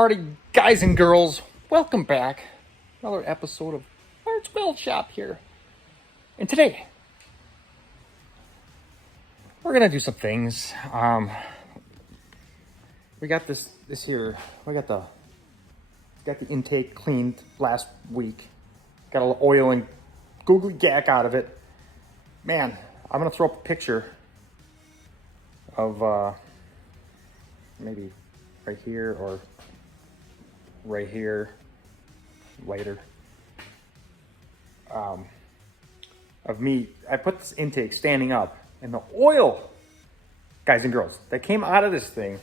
Alrighty, guys and girls, welcome back. Another episode of Mart's Weld Shop here. And today, we're gonna do some things. We got this here. We got the intake cleaned last week. Got a little oil and googly gack out of it. Man, I'm gonna throw up a picture of maybe right here or right here later of me. I put this intake standing up, and the oil, guys and girls, that came out of this thing,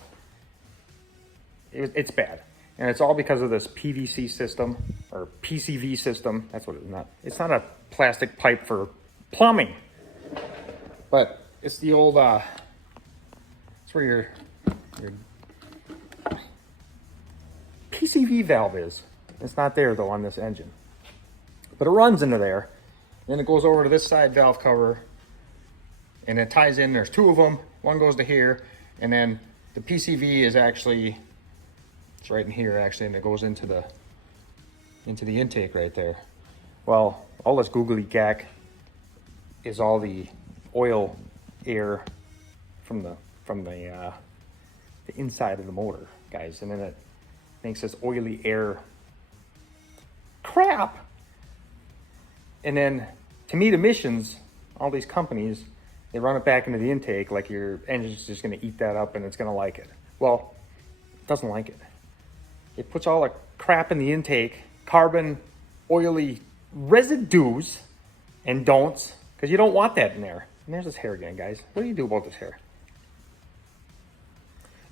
it's bad. And it's all because of this PVC system or PCV system. That's what it's not. It's not a plastic pipe for plumbing, but it's the old it's where your PCV valve is. It's not there though on this engine, but it runs into there, then it goes over to this side valve cover, and it ties in. There's two of them. One goes to here, and then the PCV is actually, it's right in here actually, and it goes into the intake right there. Well, all this googly gack is all the oil air from the inside of the motor, guys, and then it makes this oily air crap. And then to meet emissions, all these companies, they run it back into the intake like your engine's just going to eat that up and it's going to like it. Well, it doesn't like it. It puts all the crap in the intake, carbon, oily residues and don'ts, because you don't want that in there. And there's this hair again, guys. What do you do about this hair?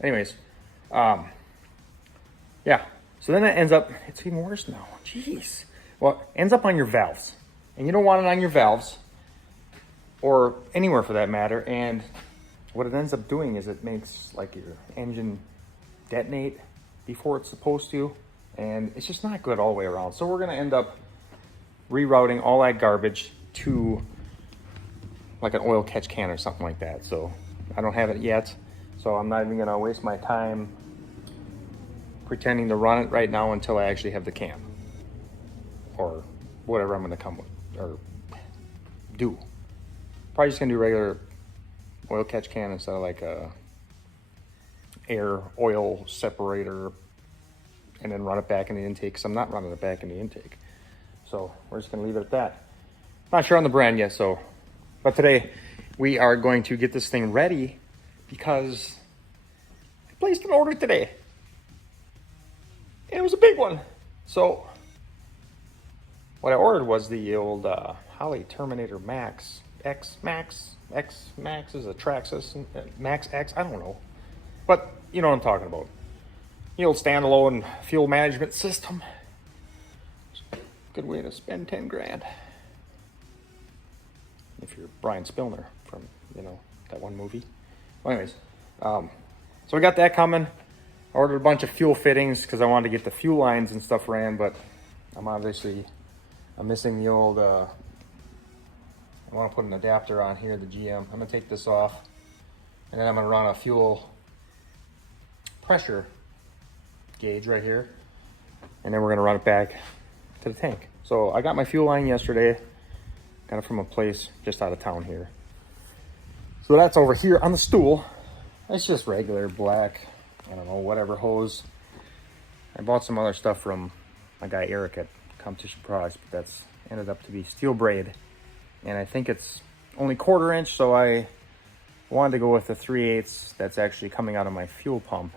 Anyways, yeah, so then it ends up, it's even worse now. Jeez. Well, it ends up on your valves. And you don't want it on your valves, or anywhere for that matter. And what it ends up doing is it makes like your engine detonate before it's supposed to. And it's just not good all the way around. So we're going to end up rerouting all that garbage to like an oil catch can or something like that. So I don't have it yet. So I'm not even going to waste my time pretending to run it right now until I actually have the can or whatever I'm going to come with or do. Probably just going to do regular oil catch can instead of like a air oil separator and then run it back in the intake, because I'm not running it back in the intake. So we're just going to leave it at that. Not sure on the brand yet, but today we are going to get this thing ready because I placed an order today. And it was a big one. So what I ordered was the old Holley Terminator Max. X Max is a Traxxas, Max X, I don't know. But you know what I'm talking about. The old standalone fuel management system. Good way to spend 10 grand. If you're Brian Spillner from, that one movie. Well, anyways, so we got that coming. I ordered a bunch of fuel fittings because I wanted to get the fuel lines and stuff ran, but I'm missing the old, I want to put an adapter on here, the GM. I'm going to take this off, and then I'm going to run a fuel pressure gauge right here, and then we're going to run it back to the tank. So I got my fuel line yesterday, got it from a place just out of town here. So that's over here on the stool. It's just regular black, I don't know, whatever hose. I bought some other stuff from my guy Eric at Competition Products, but that's ended up to be steel braid. And I think it's only 1/4 inch, so I wanted to go with the 3/8 that's actually coming out of my fuel pump.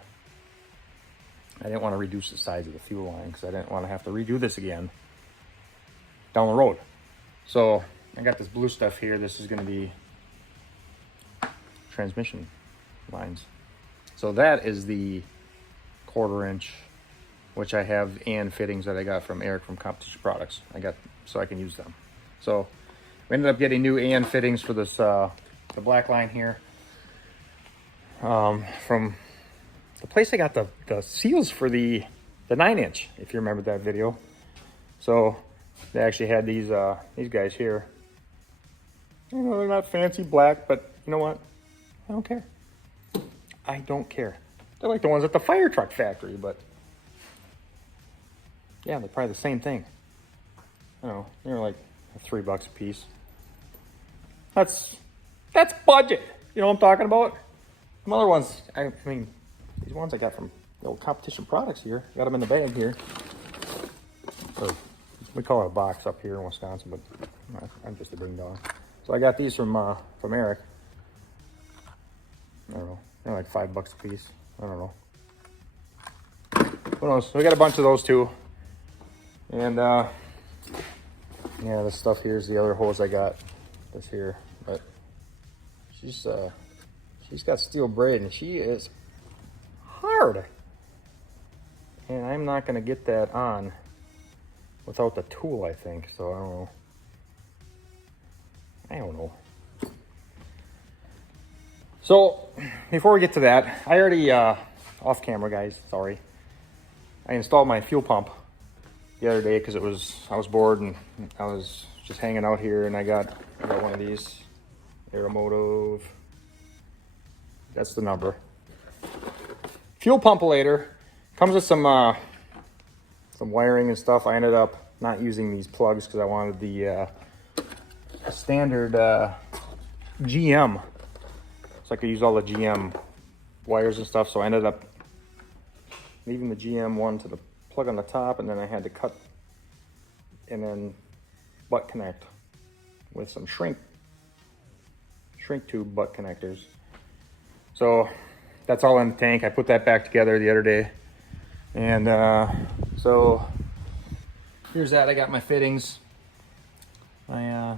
I didn't want to reduce the size of the fuel line because I didn't want to have to redo this again down the road. So I got this blue stuff here. This is going to be transmission lines. So that is the 1/4 inch, which I have, and fittings that I got from Eric from Competition Products. So I can use them. So we ended up getting new AN fittings for this, the black line here. From the place I got the seals for the 9-inch, if you remember that video. So they actually had these guys here. They're not fancy black, but you know what? I don't care. I don't care. They're like the ones at the fire truck factory, but Yeah, they're probably the same thing. I don't know, they're like $3 a piece. That's budget. You know what I'm talking about? Some other ones, I mean, these ones I got from the old Competition Products here. Got them in the bag here. Or we call it a box up here in Wisconsin, but I'm just a bring dog. So I got these from Eric. I don't know. They're like $5 a piece. I don't know. Who knows? So we got a bunch of those too. And yeah, this stuff here is the other hose I got. This here, but she's got steel braid and she is hard. And I'm not gonna get that on without the tool, I think. So I don't know. So before we get to that, I already off camera, guys. Sorry. I installed my fuel pump the other day because I was bored and I was just hanging out here, and I got one of these Aeromotive. That's the number. Fuel pumpulator. Comes with some wiring and stuff. I ended up not using these plugs because I wanted the standard GM, so I could use all the GM wires and stuff. So I ended up leaving the GM one to the plug on the top, and then I had to cut and then butt connect with some shrink tube butt connectors. So that's all in the tank. I put that back together the other day, and so here's that. I got my fittings, my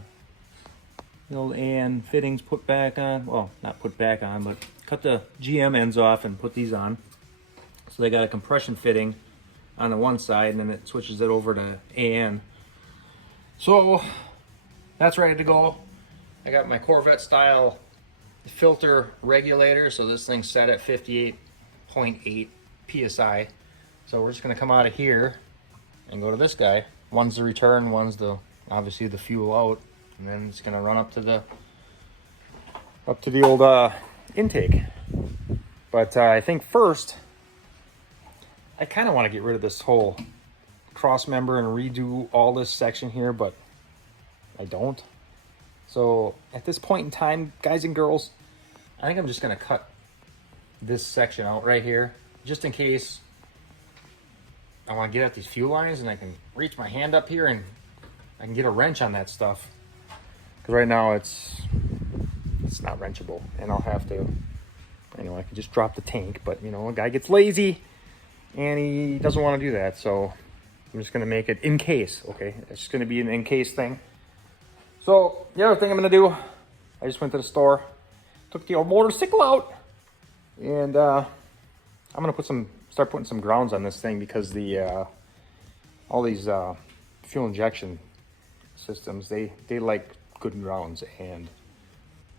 the old AN fittings put back on. Well, not put back on, but cut the GM ends off and put these on. So they got a compression fitting on the one side, and then it switches it over to AN. So that's ready to go. I got my Corvette style filter regulator, so this thing's set at 58.8 psi. So we're just gonna come out of here and go to this guy. One's the return, one's obviously the fuel out, and then it's gonna run up to the old intake. But I think first, I kind of want to get rid of this whole cross member and redo all this section here, but I don't. So at this point in time, guys and girls, I think I'm just going to cut this section out right here, just in case I want to get at these fuel lines and I can reach my hand up here and I can get a wrench on that stuff. Because right now it's not wrenchable, and I'll have to, I can just drop the tank, but a guy gets lazy and he doesn't want to do that. So I'm just going to make it in case, okay? It's just going to be an in case thing. So the other thing I'm going to do, I just went to the store, took the old motorcycle out, and I'm going to start putting some grounds on this thing, because all these fuel injection systems, they like good grounds, and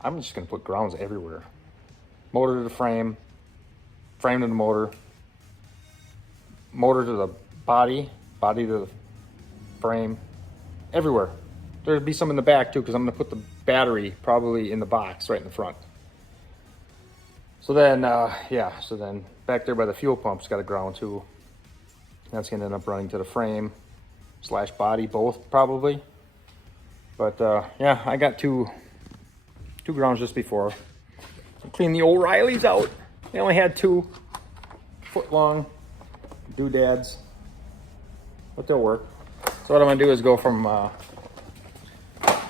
I'm just going to put grounds everywhere. Motor to the frame, frame to the motor, motor to the body, body to the frame, everywhere. There'll be some in the back too, because I'm going to put the battery probably in the box right in the front. So then, so then back there by the fuel pump's got a ground too. That's going to end up running to the frame / body, both probably. But yeah, I got two grounds just before. Clean the O'Reillys out. They only had 2 foot long doodads, but they'll work. So what I'm going to do is go from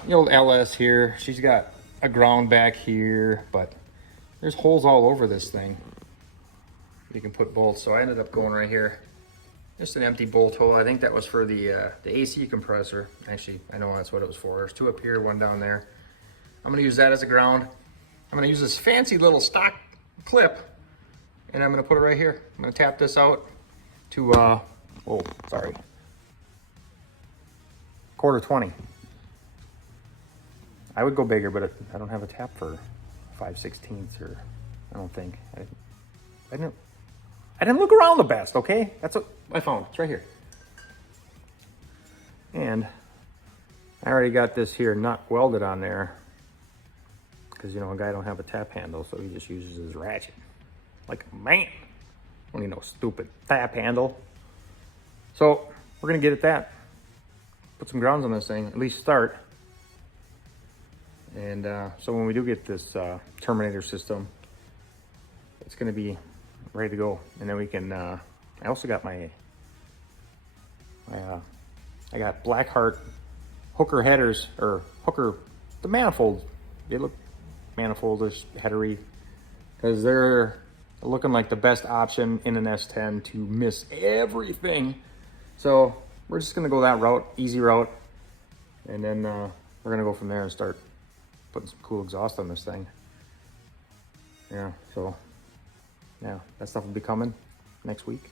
the old LS here. She's got a ground back here, but there's holes all over this thing. You can put bolts. So I ended up going right here. Just an empty bolt hole. I think that was for the AC compressor. Actually, I know that's what it was for. There's 2 up here, 1 down there. I'm gonna use that as a ground. I'm gonna use this fancy little stock clip, and I'm gonna put it right here. I'm gonna tap this out to, oh, sorry, 1/4-20. I would go bigger, but I don't have a tap for 5/16, or I don't think. I didn't look around the best, okay? That's what I found. It's right here. And I already got this here nut welded on there, because a guy don't have a tap handle, so he just uses his ratchet. Like a man. Don't need no stupid tap handle. So we're gonna get at that. Put some grounds on this thing, at least start. And so when we do get this Terminator system, it's gonna be ready to go. And then we can, I also got I got Blackheart hooker headers, or hooker, the manifold. They look manifoldish, headery, because they're looking like the best option in an S10 to miss everything. So we're just gonna go that route, easy route, and then we're gonna go from there and start putting some cool exhaust on this thing. Yeah, so yeah, that stuff will be coming next week.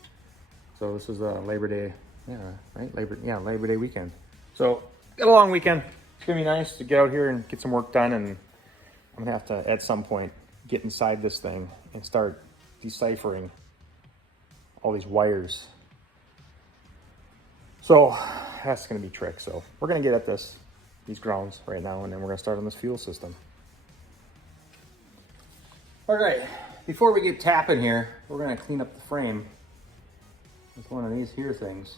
So this is Labor Day, yeah, right? Labor Day weekend. So got a long weekend. It's gonna be nice to get out here and get some work done, and I'm gonna have to, at some point, get inside this thing and start deciphering all these wires. So that's gonna be trick. So we're gonna get at these grounds right now, and then we're gonna start on this fuel system. All right, before we get tapping here, we're gonna clean up the frame with one of these here things,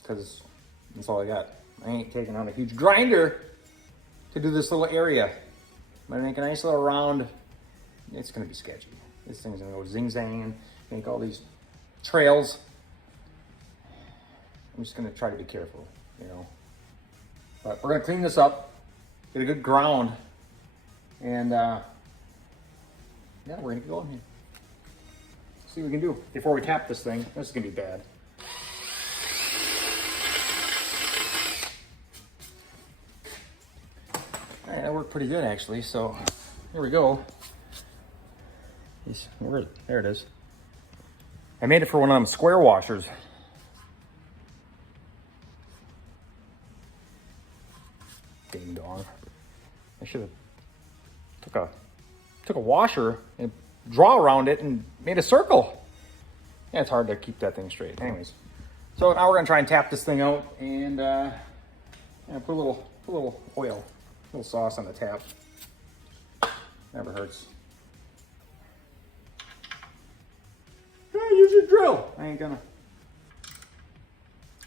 because that's all I got. I ain't taking on a huge grinder to do this little area. I'm gonna make a nice little round. It's gonna be sketchy. This thing's gonna go zing-zang and make all these trails. I'm just gonna try to be careful, you know. But we're gonna clean this up, get a good ground, and yeah, we're gonna go in here. See what we can do before we tap this thing. This is gonna be bad. All right, that worked pretty good actually. So here we go. There it is. I made it for one of them square washers. Ding dong. I should have took a washer and draw around it and made a circle. Yeah, it's hard to keep that thing straight. Anyways, so now we're gonna try and tap this thing out and yeah, put a little oil, a little sauce on the tap. Never hurts. Yeah, use your drill. I ain't gonna.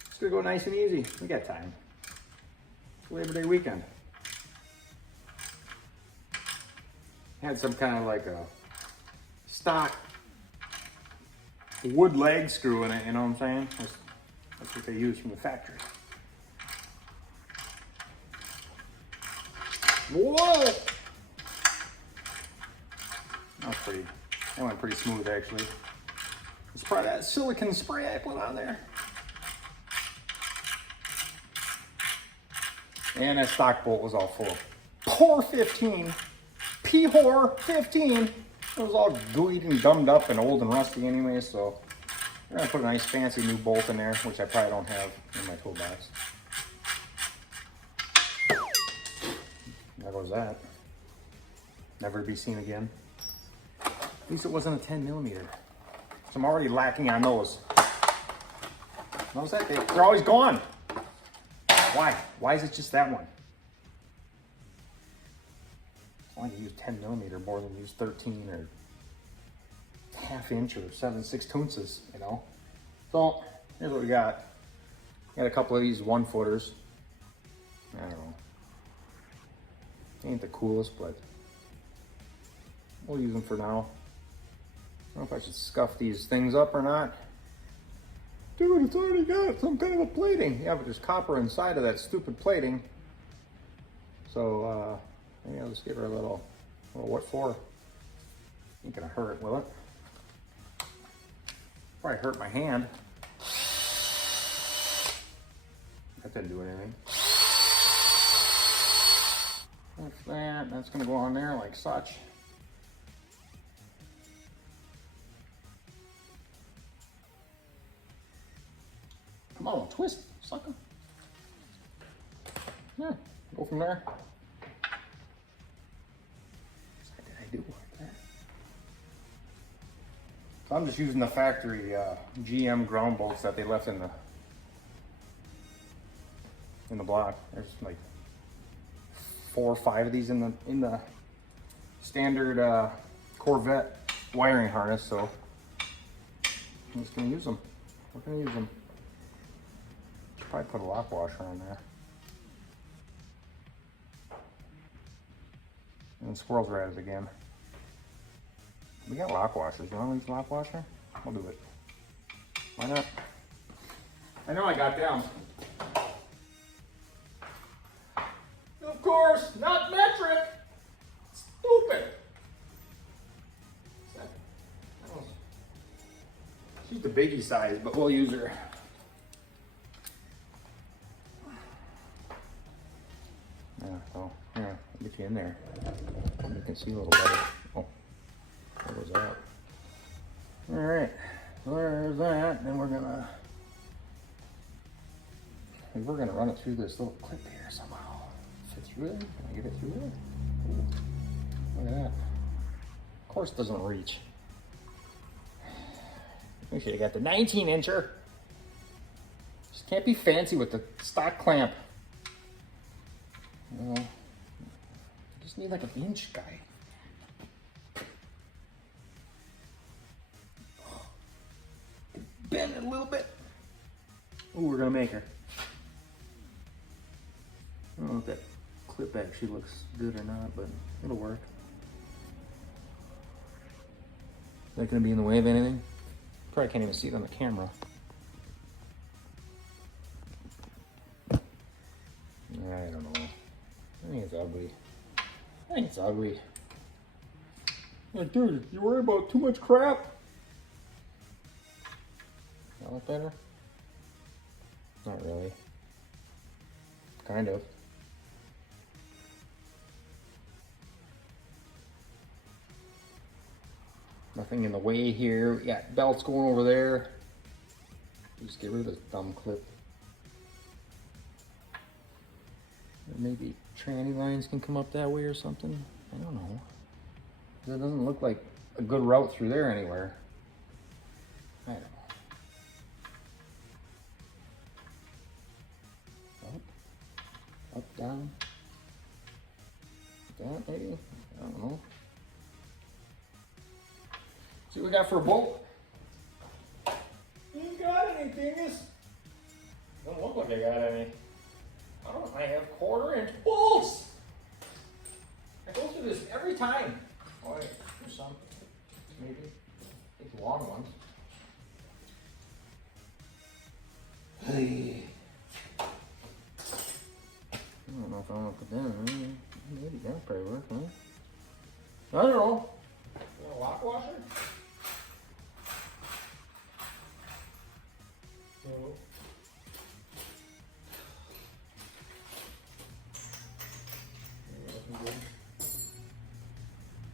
It's gonna go nice and easy. We got time. Labor Day weekend. Had some kind of like a stock wood leg screw in it, you know what I'm saying? That's what they use from the factory. Whoa! That went pretty smooth actually. It's probably that silicone spray I put on there. And that stock bolt was all full of POR 15. POR 15. It was all gooey and gummed up and old and rusty anyway, so we're gonna put a nice fancy new bolt in there, which I probably don't have in my toolbox. There goes that. Never to be seen again. At least it wasn't a 10mm. So I'm already lacking on those. Notice that? They're always gone. Why? Why is it just that one? I want to use 10mm more than use 13 or ½ inch or 7/16, you know? So here's what we got. Got a couple of these 1-footers. I don't know. Ain't the coolest, but we'll use them for now. I don't know if I should scuff these things up or not. Dude, it's already got some kind of a plating. Yeah, but there's copper inside of that stupid plating. So, maybe I'll just give her a little what for? Ain't gonna hurt, will it? Probably hurt my hand. That didn't do anything. That's that. That's gonna go on there like such. Come on, twist, sucker. Yeah, go from there. What did I do like that? So I'm just using the factory GM ground bolts that they left in the block. There's like 4 or 5 of these in the standard Corvette wiring harness. So I'm just gonna use them. We're gonna use them. Probably put a lock washer on there. And squirrels are at it again. We got lock washers. You want to use lock washer? I'll do it. Why not? I know I got them. Of course, not metric. Stupid. She's the biggie size, but we'll use her. Yeah, so here, I'll get you in there. You can see a little better. Oh, what was that? All right, so there's that. And then we're gonna run it through this little clip here somehow. Fit through there? Can I get it through there? Ooh, look at that. Of course it doesn't reach. We should have got the 19-incher. Just can't be fancy with the stock clamp. You know, just need like an inch guy. Bend it a little bit. Oh, we're gonna make her. I don't know if that clip actually looks good or not, but it'll work. Is that gonna be in the way of anything? Probably can't even see it on the camera. I don't know. I think it's ugly. I think it's ugly. Yeah, dude, you worry about too much crap? That look better? Not really. Kind of. Nothing in the way here. We got belts going over there. Just get rid of this dumb clip. Maybe tranny lines can come up that way or something. I don't know. It doesn't look like a good route through there anywhere. I don't know. Up, down. That maybe? I don't know. See what we got for a bolt? You ain't got any, dingus. Don't look like I got any. I have 1/4-inch bolts. I go through this every time. Oh, wait, here's some. Maybe. Take the long ones. Hey. I don't know if I want to put that in. Maybe that'll probably work, huh? I don't know. A lock washer? No.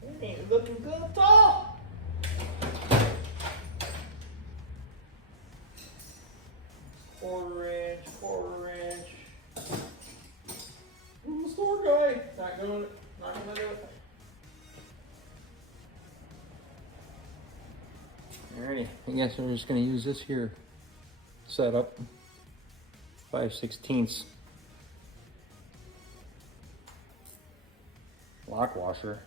It ain't looking good at all. Quarter inch. The store guy, not doing it, not gonna do it. Alrighty, I guess we're just gonna use this here setup, 5/16 lock washer.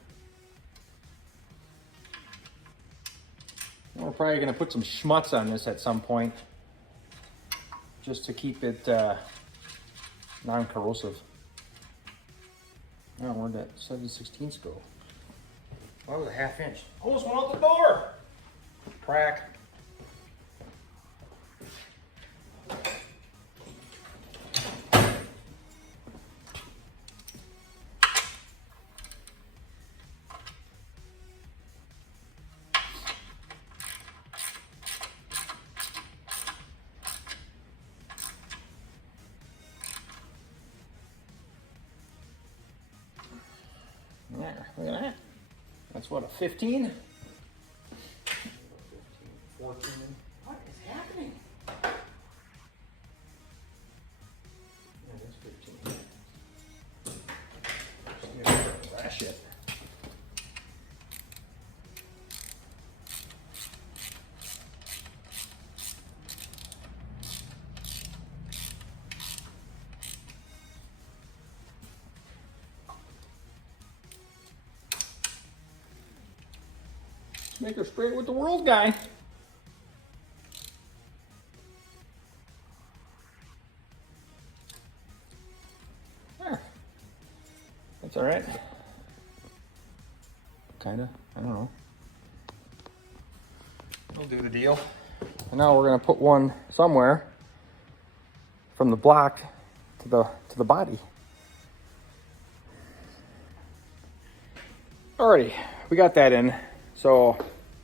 And we're probably gonna put some schmutz on this at some point, just to keep it non-corrosive. Now where'd that 7/16 go? Well, that was a 1/2 inch. Almost went out the door. Crack. There, look at that. That's what, a 15? 14. What is happening? Yeah, that's 15. Just get rid of that shit. Make her straight with the world guy. That's all right. Kinda, I don't know. We'll do the deal. And now we're gonna put one somewhere from the block to the body. Alrighty, we got that in. So,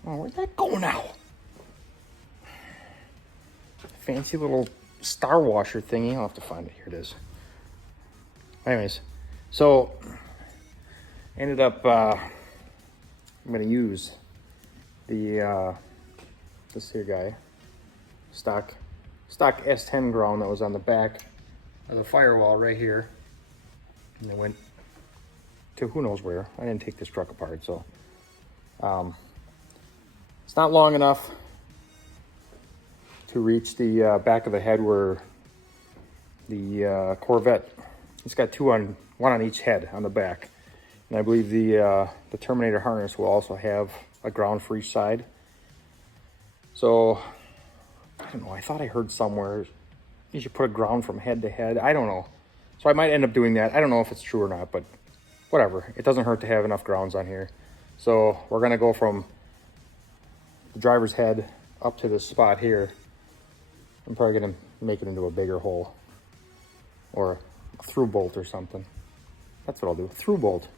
oh, where'd that go now? Fancy little star washer thingy. I'll have to find it. Here it is. Anyways, so ended up I'm gonna use the this here guy, stock S10 ground that was on the back of the firewall right here, and it went to who knows where. I didn't take this truck apart, so it's not long enough to reach the back of the head where the Corvette. It's got one on each head on the back, and I believe the Terminator harness will also have a ground for each side. So I don't know. I thought I heard somewhere you should put a ground from head to head. I don't know. So I might end up doing that. I don't know if it's true or not, but whatever. It doesn't hurt to have enough grounds on here. So we're gonna go from the driver's head up to this spot here. I'm probably gonna make it into a bigger hole or a through bolt or something. That's what I'll do. Through bolt.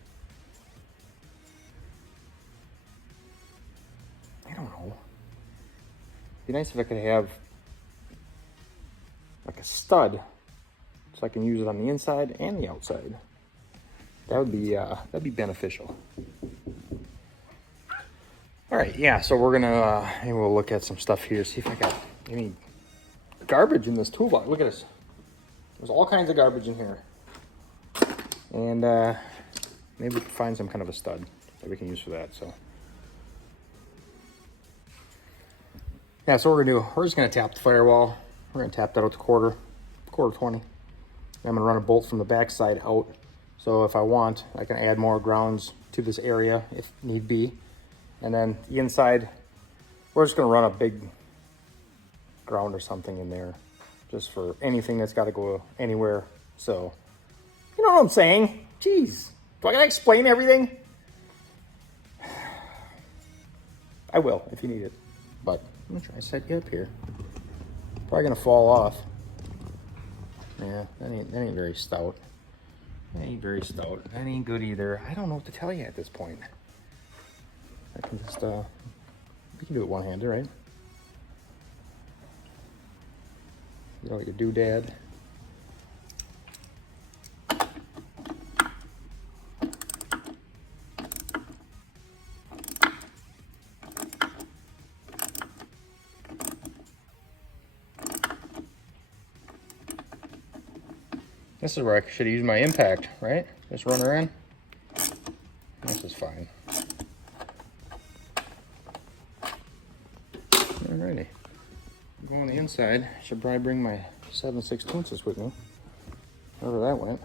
I don't know. Be nice if I could have like a stud so I can use it on the inside and the outside. That'd be beneficial. All right, yeah, so we're gonna maybe we'll look at some stuff here, see if I got any garbage in this toolbox. Look at this. There's all kinds of garbage in here. And maybe we can find some kind of a stud that we can use for that. So yeah, so what we're gonna do, we're just gonna tap the firewall. We're gonna tap that out to quarter 20. I'm gonna run a bolt from the back side out. So if I want, I can add more grounds to this area if need be. And then the inside, we're just gonna run a big ground or something in there just for anything that's gotta go anywhere. So, you know what I'm saying? Jeez, do I gotta explain everything? I will if you need it, but I'm gonna try to set you up here. Probably gonna fall off. Yeah, that ain't very stout. That ain't very stout. That ain't good either. I don't know what to tell you at this point. I can just, you can do it one-handed, right? You know, your doodad. This is where I should use my impact, right? Just run her in. This is fine. Alrighty. Go on the inside. I should probably bring my 7/16 with me. Wherever that went.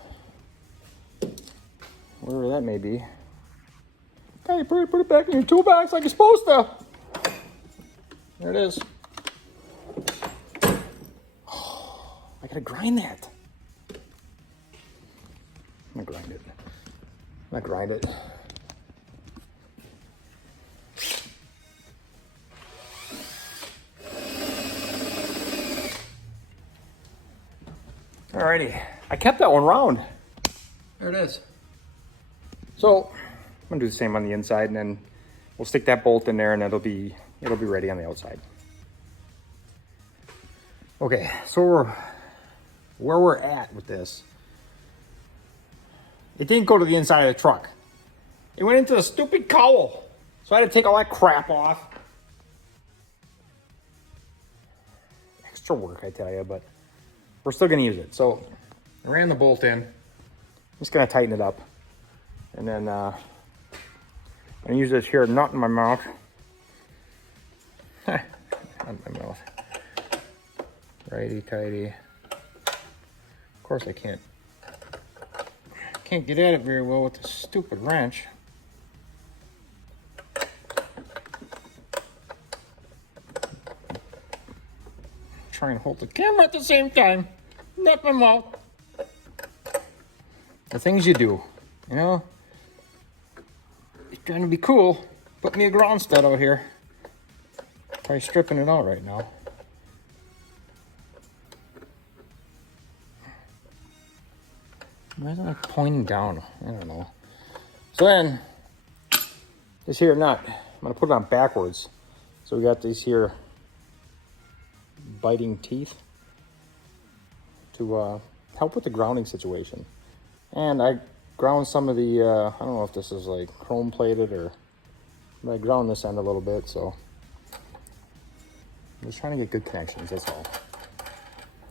Wherever that may be. Okay, put it back in your toolbox like you're supposed to. There it is. Oh, I gotta grind that. I'm gonna grind it. I'm gonna grind it. Alrighty, I kept that one round. There it is. So I'm gonna do the same on the inside, and then we'll stick that bolt in there, and it'll be ready on the outside. Okay, so where we're at with this. It didn't go to the inside of the truck. It went into the stupid cowl. So I had to take all that crap off. Extra work, I tell you, but we're still gonna use it. So I ran the bolt in. I'm just gonna tighten it up. And then I'm gonna use this here nut in my mouth. Nut in my mouth. Righty tighty. Of course I can't get at it very well with this stupid wrench. Try and hold the camera at the same time. Not my mouth. The things you do. You know, he's trying to be cool. Put me a ground stud out here. Probably stripping it out right now. Why isn't it pointing down? I don't know. So then, this here nut, I'm gonna put it on backwards. So we got these here biting teeth to help with the grounding situation. And I ground some of the, I don't know if this is like chrome plated or, but I ground this end a little bit, so. I'm just trying to get good connections, that's all.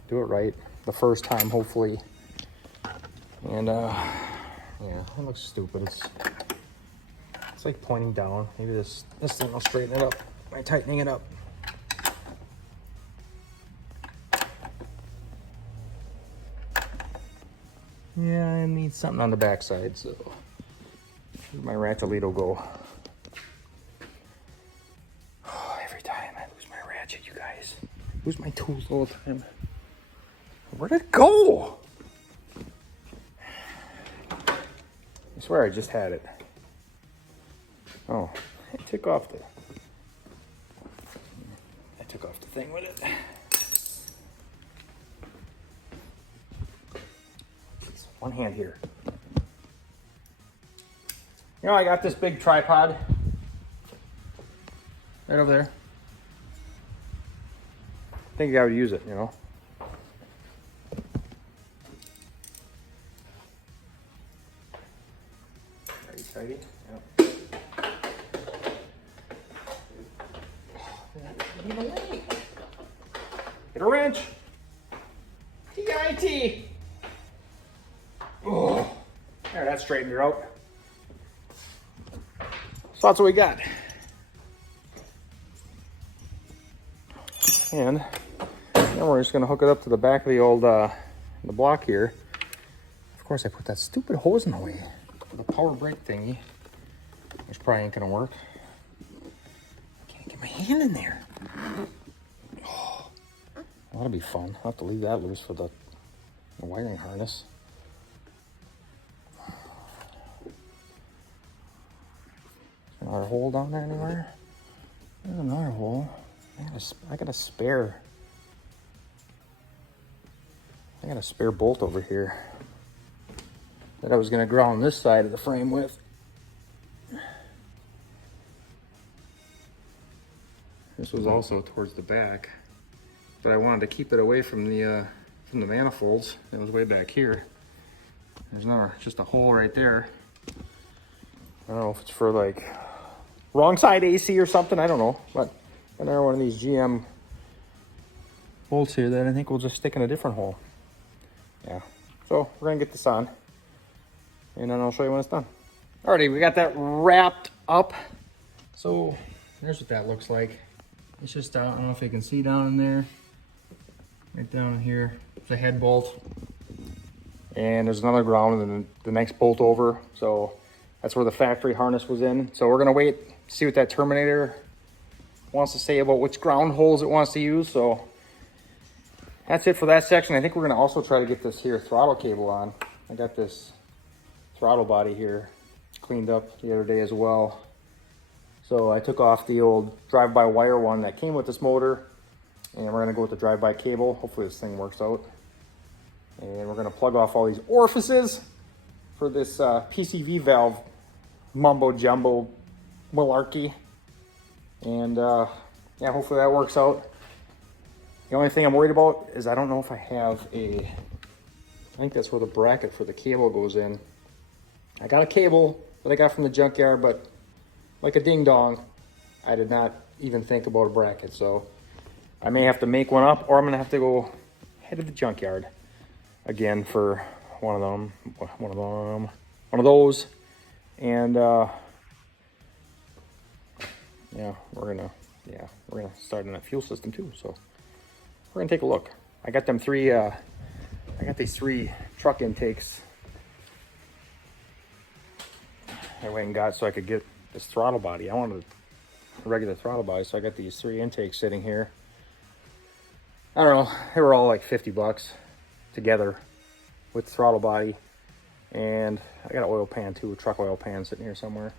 Do it right the first time, hopefully. And yeah, it looks stupid. It's like pointing down. Maybe this thing will straighten it up by tightening it up. Yeah, I need something on the backside, so where'd my ratchetito go? Oh, every time I lose my ratchet, you guys. Lose my tools all the time. Where'd it go? I swear I just had it. Oh, I took off the thing with it. It's one hand here. You know, I got this big tripod right over there. I think I would use it, you know. Tighty. Yep. Get a wrench. T-I-T. Oh, there, that straightened her out. So that's what we got. And then we're just gonna hook it up to the back of the old the block here. Of course, I put that stupid hose in the way. The power brake thingy, which probably ain't gonna work. I can't get my hand in there. Oh, that'll be fun. I'll have to leave that loose for the wiring harness. Another hole down there anywhere? There's another hole. I got a spare. I got a spare bolt over here that I was going to ground this side of the frame with. This was also towards the back, but I wanted to keep it away from the manifolds. It was way back here. There's another, just a hole right there. I don't know if it's for like wrong side AC or something. I don't know, but another one of these GM bolts here that I think will just stick in a different hole. Yeah, so we're gonna get this on, and then I'll show you when it's done. Alrighty, we got that wrapped up. So there's what that looks like. It's just, I don't know if you can see down in there, right down here, the head bolt. And there's another ground and then the next bolt over. So that's where the factory harness was in. So we're gonna wait, see what that Terminator wants to say about which ground holes it wants to use. So that's it for that section. I think we're gonna also try to get this here throttle cable on. I got this throttle body here cleaned up the other day as well. So I took off the old drive-by-wire one that came with this motor, and we're gonna go with the drive-by cable. Hopefully this thing works out. And we're gonna plug off all these orifices for this PCV valve mumbo jumbo malarkey. And yeah, hopefully that works out. The only thing I'm worried about is I don't know if I have I think that's where the bracket for the cable goes in. I got a cable that I got from the junkyard, but like a ding dong, I did not even think about a bracket. So I may have to make one up, or I'm gonna have to go head to the junkyard again for one of those. And yeah, we're gonna start in that fuel system too. So we're gonna take a look. I got these three truck intakes I went and got so I could get this throttle body. I wanted a regular throttle body, so I got these three intakes sitting here. I don't know, they were all like $50 together with throttle body. And I got an oil pan too, a truck oil pan sitting here somewhere.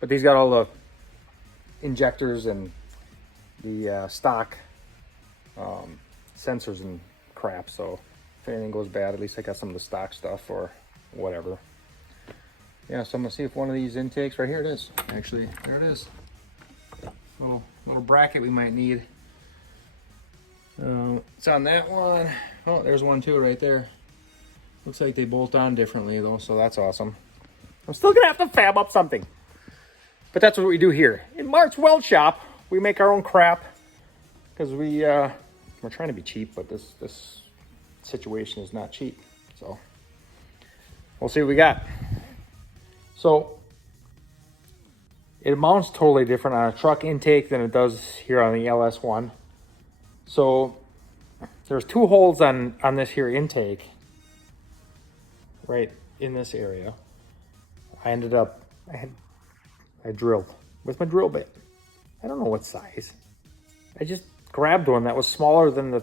But these got all the injectors and the stock sensors and crap. So if anything goes bad, at least I got some of the stock stuff or whatever. Yeah, so I'm gonna see if one of these intakes, right here it is. Actually, there it is. Little bracket we might need. It's on that one. Oh, there's one too right there. Looks like they bolt on differently though, so that's awesome. I'm still gonna have to fab up something. But that's what we do here. In Mart's Weld Shop, we make our own crap. Because we're trying to be cheap, but this situation is not cheap. So we'll see what we got. So it mounts totally different on a truck intake than it does here on the LS1. So there's 2 holes on this here intake right in this area. I drilled with my drill bit. I don't know what size. I just grabbed one that was smaller than the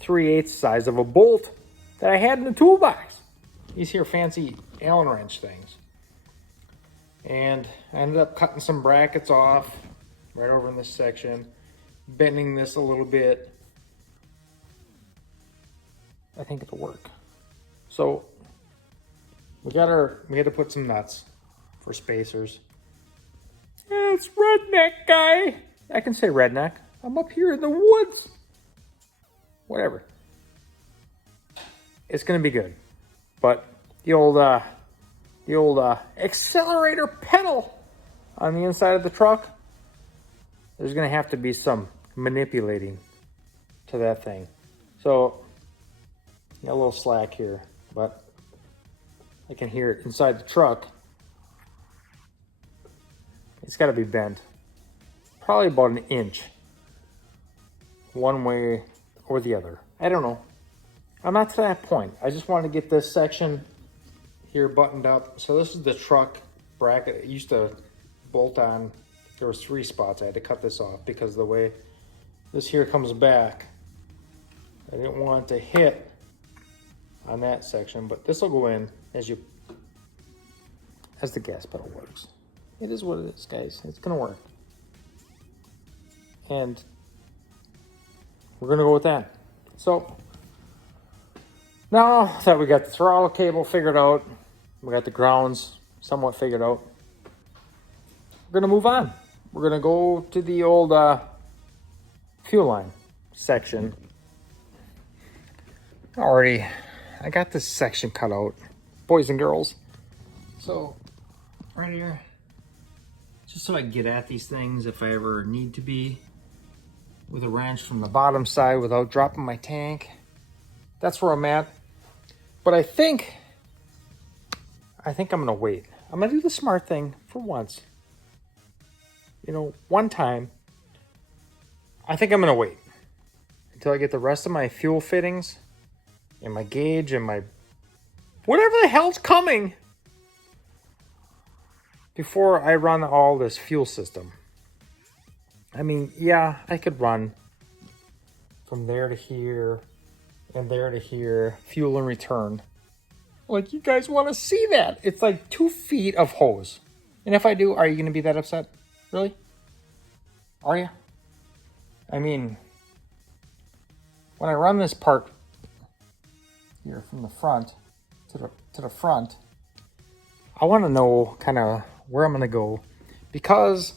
3/8 size of a bolt that I had in the toolbox. These here fancy Allen wrench things. And I ended up cutting some brackets off right over in this section, bending this a little bit. I think it'll work. So we had to put some nuts for spacers. Yeah, it's redneck guy. I can say redneck. I'm up here in the woods. Whatever. It's gonna be good. But the old accelerator pedal on the inside of the truck, there's gonna have to be some manipulating to that thing. So got a little slack here, but I can hear it inside the truck. It's got to be bent probably about an inch one way or the other. I don't know. I'm not to that point. I just wanted to get this section here buttoned up. So this is the truck bracket. It used to bolt on. There was 3 spots. I had to cut this off because the way this here comes back, I didn't want it to hit on that section, but this will go in as the gas pedal works. It is what it is, guys. It's gonna work. And we're gonna go with that. So now that we got the throttle cable figured out, we got the grounds somewhat figured out, we're gonna move on. We're gonna go to the old fuel line section. I got this section cut out, boys and girls. So right here, just so I can get at these things if I ever need to be, with a wrench from the bottom side without dropping my tank. That's where I'm at. But I think I'm gonna wait. I'm gonna do the smart thing for once. You know, one time. I think I'm gonna wait until I get the rest of my fuel fittings and my gauge and my whatever the hell's coming before I run all this fuel system. I mean, yeah, I could run from there to here and there to here, fuel and return. Like, you guys want to see that? It's like 2 feet of hose. And if I do, are you going to be that upset? Really? Are you? I mean, when I run this part here from the front to the front, I want to know kind of where I'm going to go, because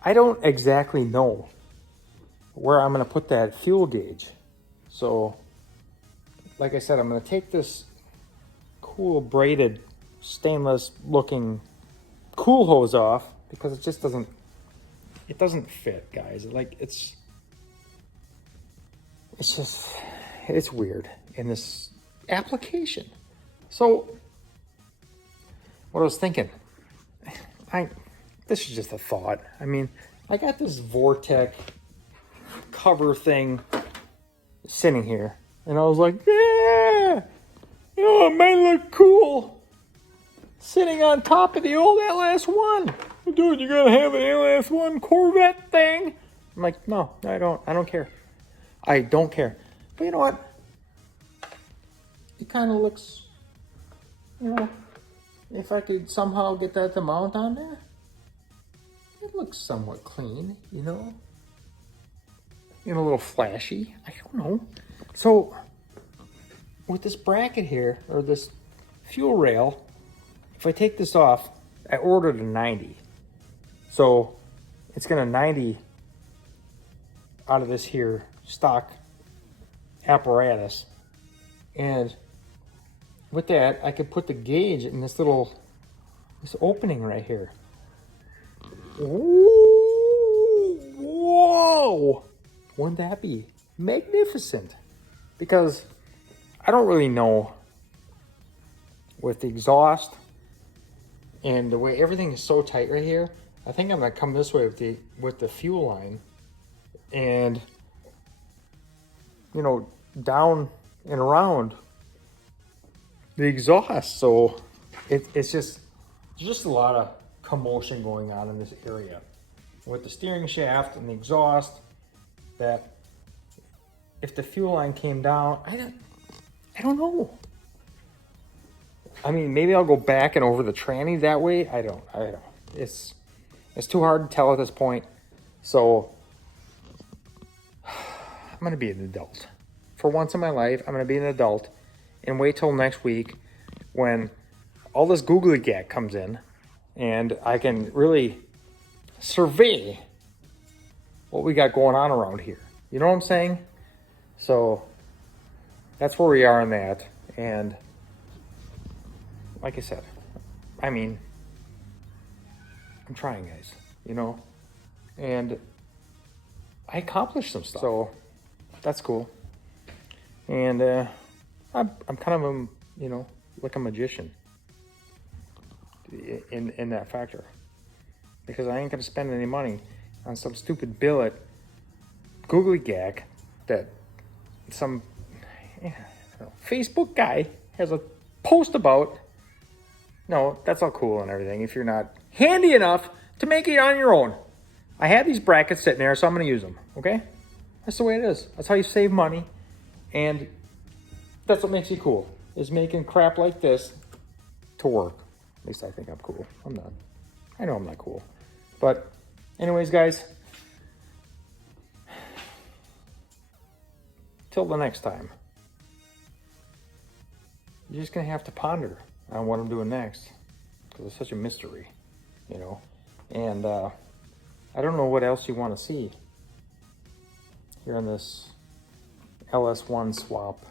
I don't exactly know where I'm going to put that fuel gauge. So, like I said, I'm going to take this cool braided stainless looking cool hose off because it just doesn't fit, guys. It's weird in this application. So what I was thinking, this is just a thought. I mean, I got this Vortec cover thing sitting here, and I was like, yeah, it might look cool sitting on top of the old LS1. Dude, you're gonna have an LS1 Corvette thing? I'm like, no, I don't care. I don't care. But you know what? It kind of looks you know, if I could somehow get that to mount on there, it looks somewhat clean, you know? You know, a little flashy, I don't know. So, with this bracket here, or this fuel rail, if I take this off, I ordered a 90. So, it's gonna 90 out of this here stock apparatus. And with that, I could put the gauge in this opening right here. Ooh, whoa! Wouldn't that be magnificent? Because I don't really know with the exhaust and the way everything is so tight right here. I think I'm gonna come this way with the fuel line and, you know, down and around the exhaust. So it's just, there's just a lot of commotion going on in this area with the steering shaft and the exhaust, that if the fuel line came down, I don't know. I mean, maybe I'll go back and over the tranny that way. I don't. It's too hard to tell at this point. So I'm gonna be an adult. For once in my life, I'm gonna be an adult and wait till next week when all this googly gag comes in and I can really survey what we got going on around here. You know what I'm saying? So that's where we are on that. And like I said, I mean, I'm trying, guys, you know, and I accomplished some stuff. So that's cool. And I'm kind of you know, like a magician in that factor, because I ain't gonna spend any money on some stupid billet googly gag that some Facebook guy has a post about. No, that's all cool and everything if you're not handy enough to make it on your own. I had these brackets sitting there, so I'm gonna use them, okay? That's the way it is. That's how you save money, and that's what makes you cool, is making crap like this to work. At least I think I'm cool. I'm not. I know I'm not cool. But anyways, guys, till the next time, you're just going to have to ponder on what I'm doing next, because it's such a mystery, you know. And I don't know what else you want to see here on this LS1 swap.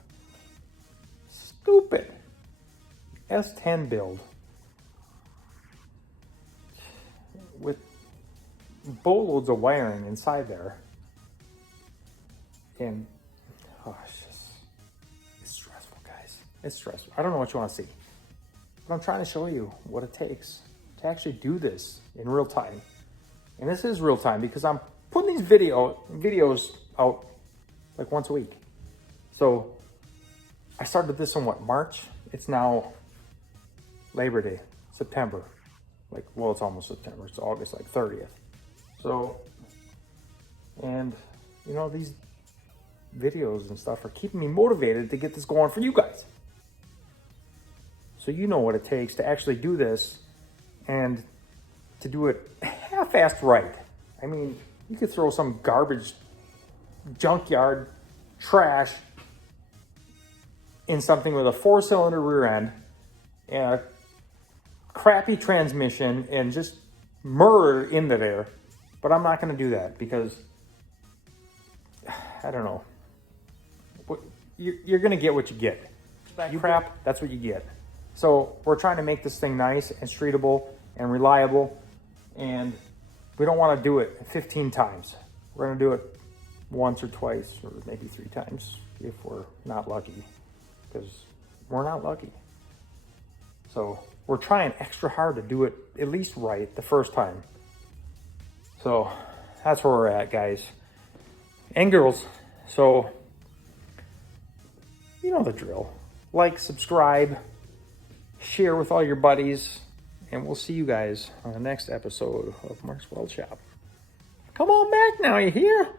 Stupid S10 build with boatloads of wiring inside there, and it's stressful, guys. It's stressful. I don't know what you want to see, but I'm trying to show you what it takes to actually do this in real time. And this is real time because I'm putting these videos out like once a week. So I started this in what, March? It's now Labor Day, September. Like, well, it's almost September. It's August, like 30th. So, and you know, these videos and stuff are keeping me motivated to get this going for you guys. So you know what it takes to actually do this, and to do it half-assed right. I mean, you could throw some garbage, junkyard, trash in something with a 4-cylinder rear end and a crappy transmission and just murder into there. But I'm not going to do that because, I don't know. You're going to get what you get. You crap, that's what you get. So we're trying to make this thing nice and streetable and reliable. And we don't want to do it 15 times. We're going to do it once or twice or maybe 3 times if we're not lucky. Because we're not lucky. So we're trying extra hard to do it at least right the first time. So that's where we're at, guys and girls. So you know the drill. Like, subscribe, share with all your buddies, and we'll see you guys on the next episode of Mark's Weld Shop. Come on back now, you hear?